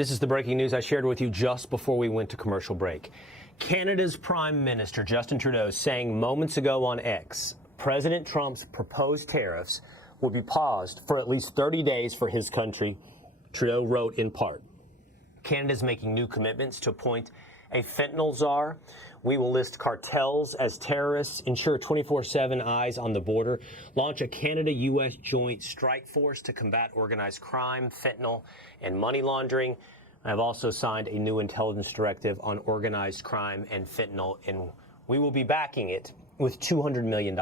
This is the breaking news I shared with you just before we went to commercial break. Canada's Prime Minister, Justin Trudeau, saying moments ago on X, President Trump's proposed tariffs will be paused for at least 30 days for his country. Trudeau wrote in part, Canada's making new commitments to appoint a fentanyl czar. We will list cartels as terrorists, ensure 24/7 eyes on the border, launch a Canada-U.S. joint strike force to combat organized crime, fentanyl, and money laundering. I've also signed a new intelligence directive on organized crime and fentanyl, and we will be backing it with $200 million.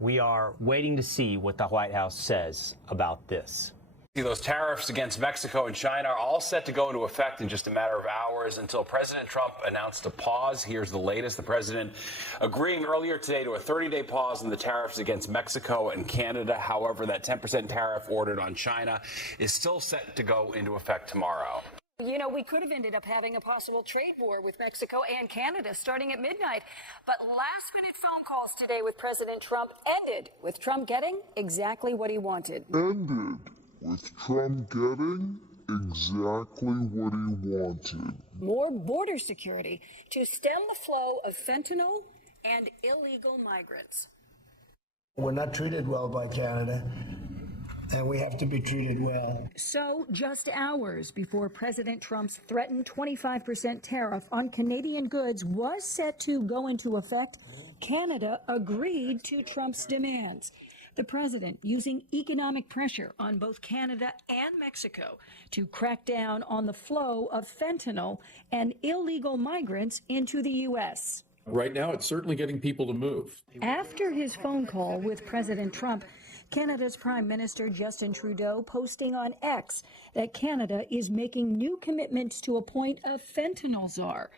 We are waiting to see what the White House says about this. Those tariffs against Mexico and China are all set to go into effect in just a matter of hours until President Trump announced a pause. Here's the latest. The president agreeing earlier today to a 30-day pause in the tariffs against Mexico and Canada. However, that 10% tariff ordered on China is still set to go into effect tomorrow. You know, we could have ended up having a possible trade war with Mexico and Canada starting at midnight. But last-minute phone calls today with President Trump ended with Trump getting exactly what he wanted. With Trump getting exactly what he wanted. More border security to stem the flow of fentanyl and illegal migrants. We're not treated well by Canada, and we have to be treated well. So, just hours before President Trump's threatened 25% tariff on Canadian goods was set to go into effect, Canada agreed to Trump's demands. The president using economic pressure on both Canada and Mexico to crack down on the flow of fentanyl and illegal migrants into the U.S. Right now, it's certainly getting people to move. After his phone call with President Trump, Canada's Prime Minister Justin Trudeau posting on X that Canada is making new commitments to appoint a fentanyl czar,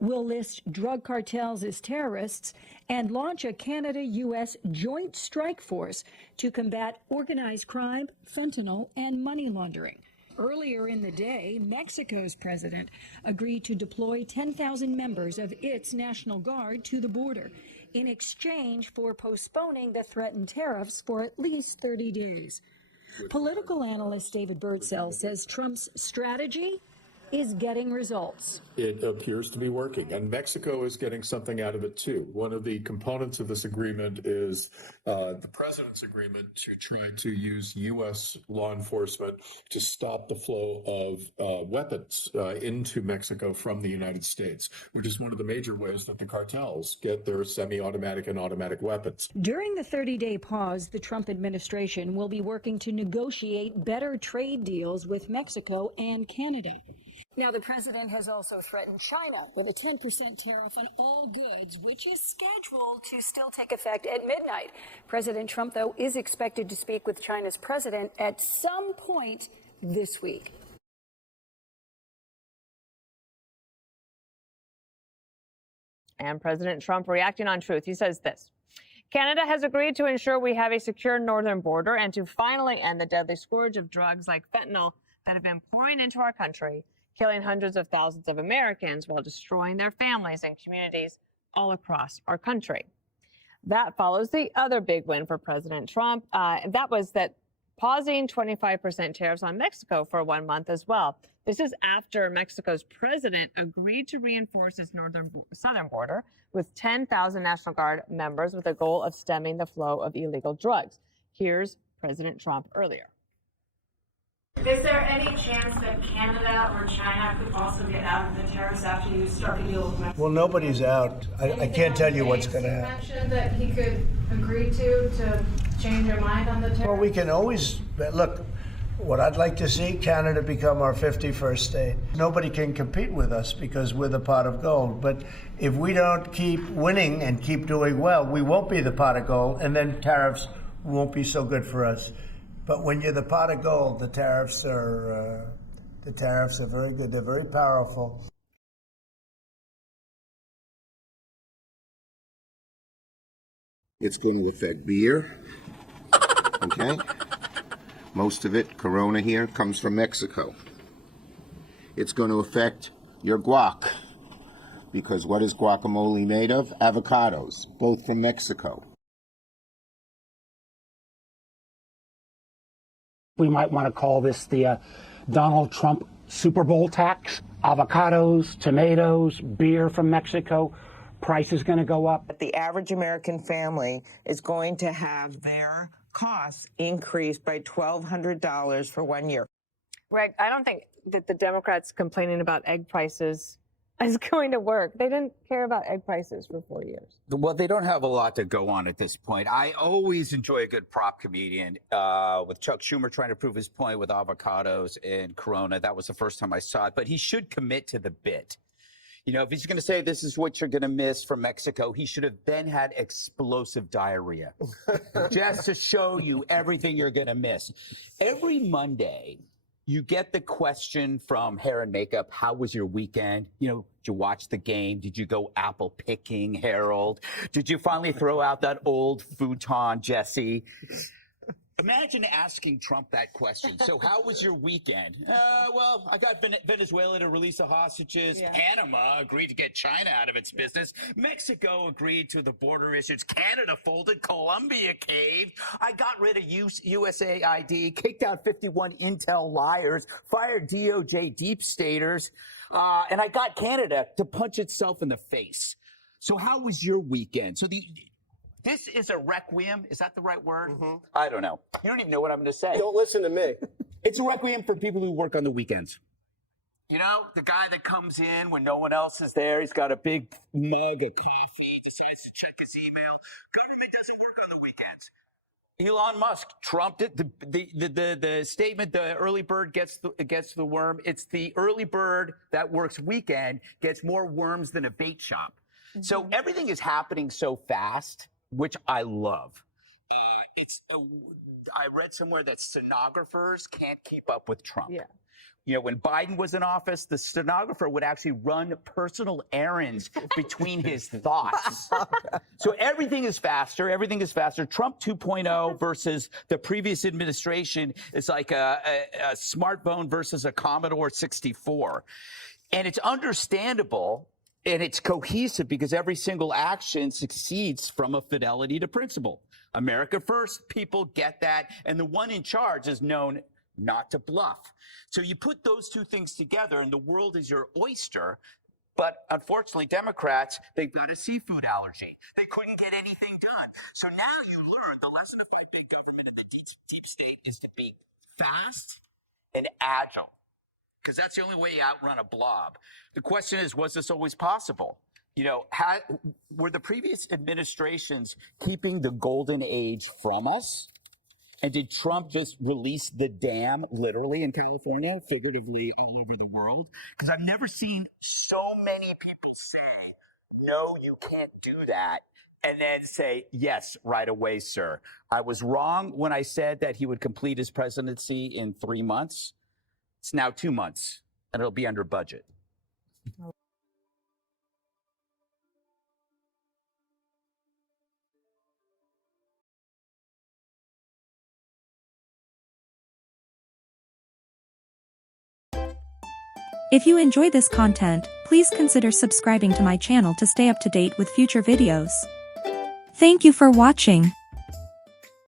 will list drug cartels as terrorists, and launch a Canada-U.S. joint strike force to combat organized crime, fentanyl, and money laundering. Earlier in the day, Mexico's president agreed to deploy 10,000 members of its National Guard to the border in exchange for postponing the threatened tariffs for at least 30 days. Political analyst David Birdsell says Trump's strategy is getting results. It appears to be working, and Mexico is getting something out of it too. One of the components of this agreement is the president's agreement to try to use U.S. law enforcement to stop the flow of weapons into Mexico from the United States, which is one of the major ways that the cartels get their semi-automatic and automatic weapons. During the 30-day pause, the Trump administration will be working to negotiate better trade deals with Mexico and Canada. Now, the president has also threatened China with a 10% tariff on all goods, which is scheduled to still take effect at midnight. President Trump, though, is expected to speak with China's president at some point this week. And President Trump reacting on Truth. He says this: Canada has agreed to ensure we have a secure northern border and to finally end the deadly scourge of drugs like fentanyl that have been pouring into our country, killing hundreds of thousands of Americans while destroying their families and communities all across our country. That follows the other big win for President Trump. That was that pausing 25% tariffs on Mexico for 1 month as well. This is after Mexico's president agreed to reinforce its southern border with 10,000 National Guard members with the goal of stemming the flow of illegal drugs. Here's President Trump earlier. Is there any chance that Canada or China could also get out of the tariffs after you start to deal with Mexico? Well, nobody's out. I can't tell you what's going to happen. Mentioned that he could agree to change your mind on the tariffs? Well, we can always, look, what I'd like to see, Canada become our 51st state. Nobody can compete with us because we're the pot of gold. But if we don't keep winning and keep doing well, we won't be the pot of gold, and then tariffs won't be so good for us. But when you're the pot of gold, the tariffs are very good. They're very powerful. It's going to affect beer. Okay. Most of it, Corona here, comes from Mexico. It's going to affect your guac, because what is guacamole made of? Avocados, both from Mexico. We might want to call this the Donald Trump Super Bowl tax, avocados, tomatoes, beer from Mexico. Price is going to go up. The average American family is going to have their costs increased by $1,200 for 1 year. Greg, I don't think that the Democrats complaining about egg prices is going to work. They didn't care about egg prices for 4 years. Well, they don't have a lot to go on at this point. I always enjoy a good prop comedian. With Chuck Schumer trying to prove his point with avocados and Corona, that was the first time I saw it. But he should commit to the bit. You know, if he's going to say this is what you're going to miss from Mexico, he should have then had explosive diarrhea just to show you everything you're going to miss. Every Monday, you get the question from hair and makeup, how was your weekend? You know, did you watch the game? Did you go apple picking, Harold? Did you finally throw out that old futon, Jesse? Imagine asking Trump that question. So how was your weekend? Well, I got Venezuela to release the hostages. Yeah. Panama agreed to get China out of its business. Mexico agreed to the border issues. Canada folded. Colombia caved. I got rid of USAID, kicked out 51 Intel liars, fired DOJ deep staters, and I got Canada to punch itself in the face. So how was your weekend? So this is a requiem. Is that the right word? Mm-hmm. I don't know. You don't even know what I'm going to say. Don't listen to me. It's a requiem for people who work on the weekends. You know, the guy that comes in when no one else is there, he's got a big mug of coffee, decides to check his email. Government doesn't work on the weekends. Elon Musk, Trump did the statement, the early bird gets the worm. It's the early bird that works weekend gets more worms than a bait shop. Mm-hmm. So everything is happening so fast, which I love. I read somewhere that stenographers can't keep up with Trump. Yeah. You know, when Biden was in office, the stenographer would actually run personal errands between his thoughts. So everything is faster. Everything is faster. Trump 2.0 versus the previous administration is like a smartphone versus a Commodore 64. And it's understandable. And it's cohesive because every single action succeeds from a fidelity to principle. America first, people get that. And the one in charge is known not to bluff. So you put those two things together and the world is your oyster. But unfortunately, Democrats, they've got a seafood allergy. They couldn't get anything done. So now you learn the lesson of fight big government in the deep state is to be fast and agile. Because that's the only way you outrun a blob. The question is, was this always possible? You know, were the previous administrations keeping the golden age from us? And did Trump just release the dam literally in California, figuratively all over the world? Because I've never seen so many people say, no, you can't do that. And then say, yes, right away, sir. I was wrong when I said that he would complete his presidency in 3 months. It's now 2 months, and it'll be under budget. If you enjoy this content, please consider subscribing to my channel to stay up to date with future videos. Thank you for watching.